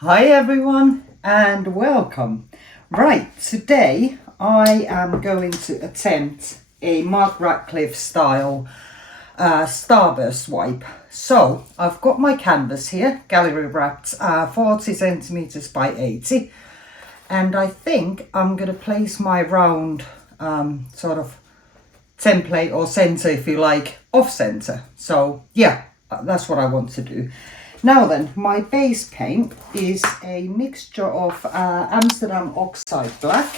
Hi everyone and welcome. Right, today I am going to attempt a Mark Radcliffe style Starburst Swipe. So I've got my canvas here, gallery wrapped 40 centimeters by 80, and I think I'm going to place my round sort of template or center, if you like, off center. So yeah, that's what I want to do. Now then, my base paint is a mixture of Amsterdam oxide black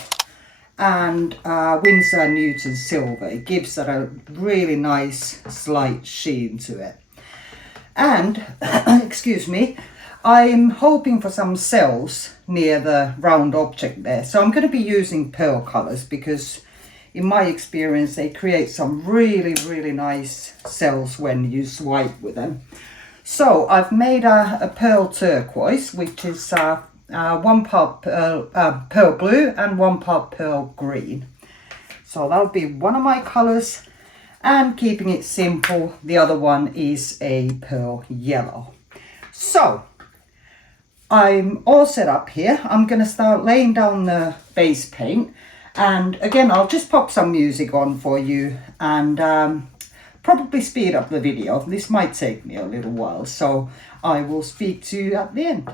and Winsor Newton silver. It gives that a really nice slight sheen to it. And, excuse me, I'm hoping for some cells near the round object there. So I'm going to be using pearl colors because in my experience they create some really nice cells when you swipe with them. So I've made a pearl turquoise, which is 1 part pearl blue and 1 part pearl green. So that'll be one of my colors, and keeping it simple, the other one is a pearl yellow. So I'm all set up here. I'm going to start laying down the base paint, and again I'll just pop some music on for you and probably speed up the video. This might take me a little while, so I will speak to you at the end.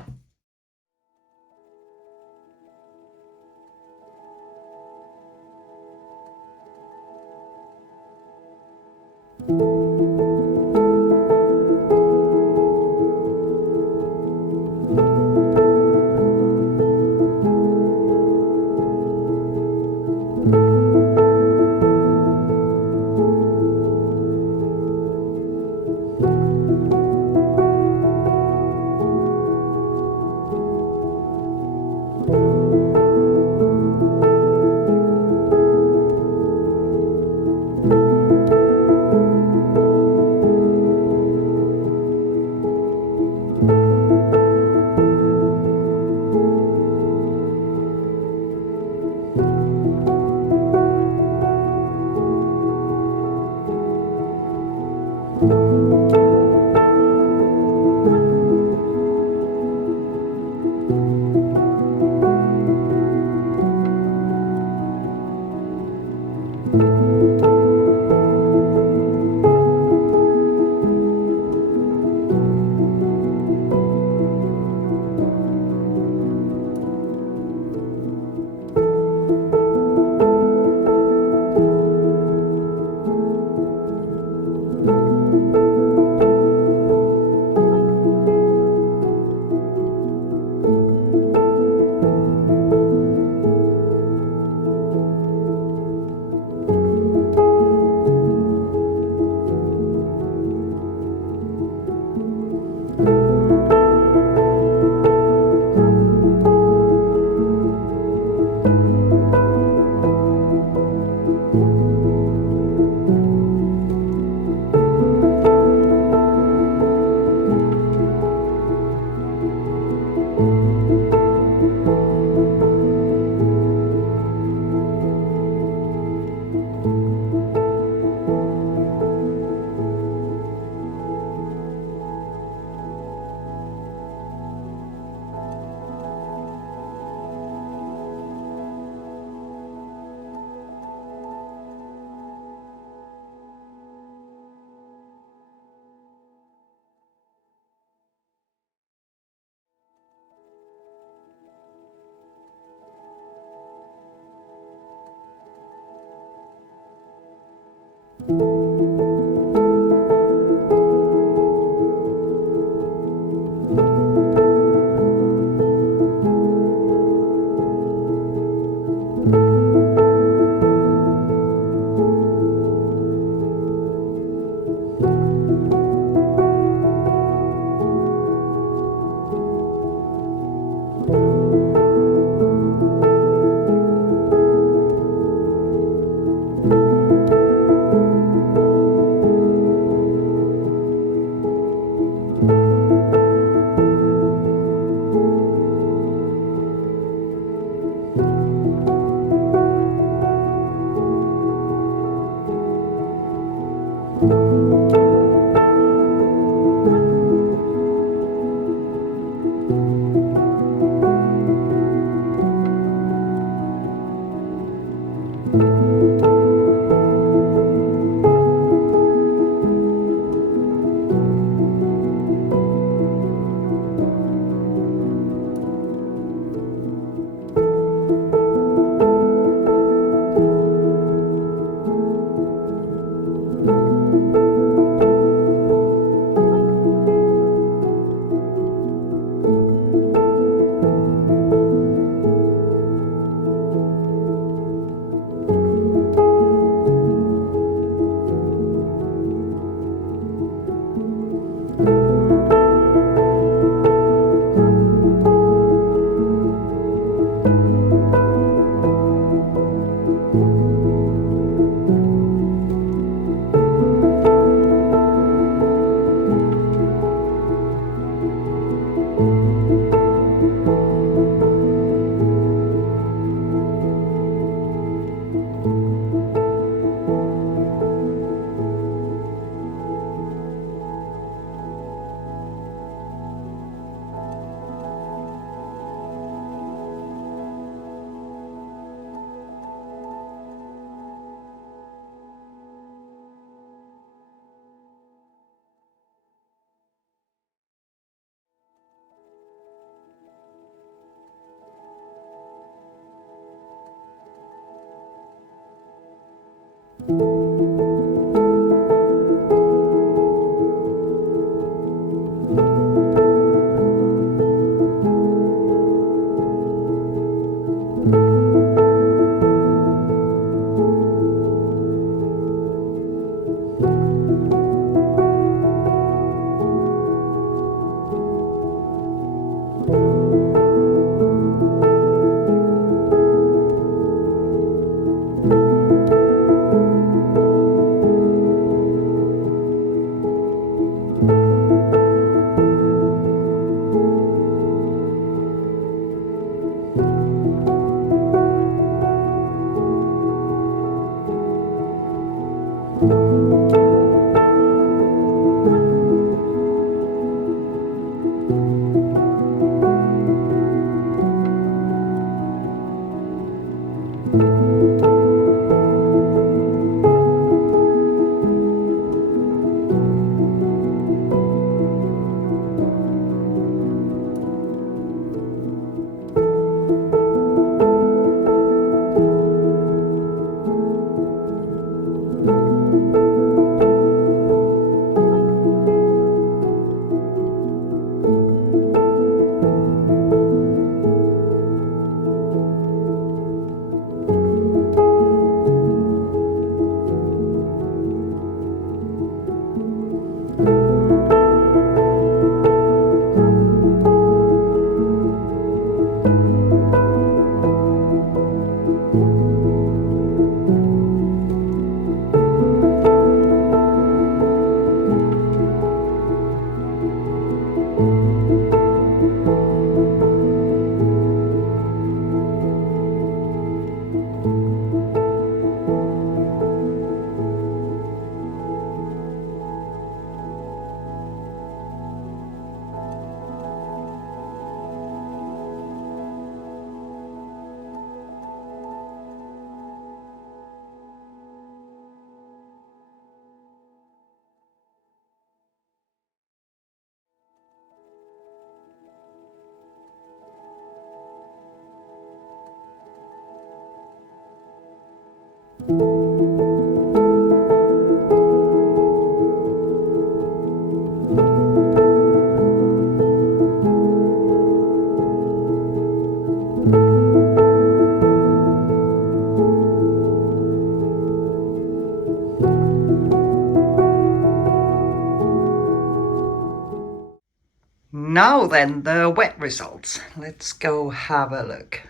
Now then, the wet results. Let's go have a look.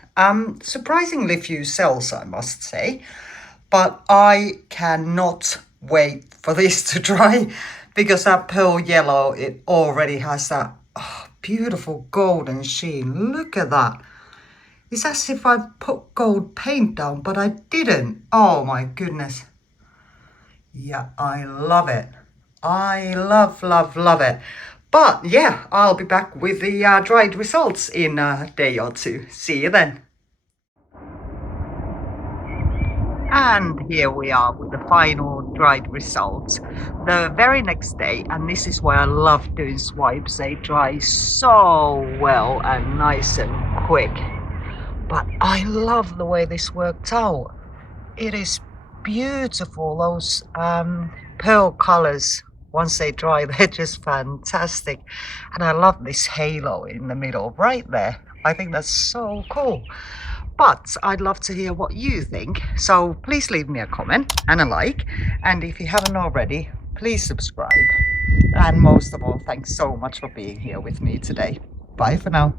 Surprisingly few cells, I must say, but I cannot wait for this to dry because that pearl yellow, it already has that beautiful golden sheen. Look at that. It's as if I put gold paint down, but I didn't. Oh my goodness. Yeah, I love it. I love, love, love it. But yeah, I'll be back with the dried results in a day or two. See you then. And here we are with the final dried results. The very next day, and this is why I love doing swipes, they dry so well and nice and quick. But I love the way this worked out. It is beautiful, those pearl colors. Once they dry, they're just fantastic. And I love this halo in the middle right there. I think that's so cool. But I'd love to hear what you think. So please leave me a comment and a like. And if you haven't already, please subscribe. And most of all, thanks so much for being here with me today. Bye for now.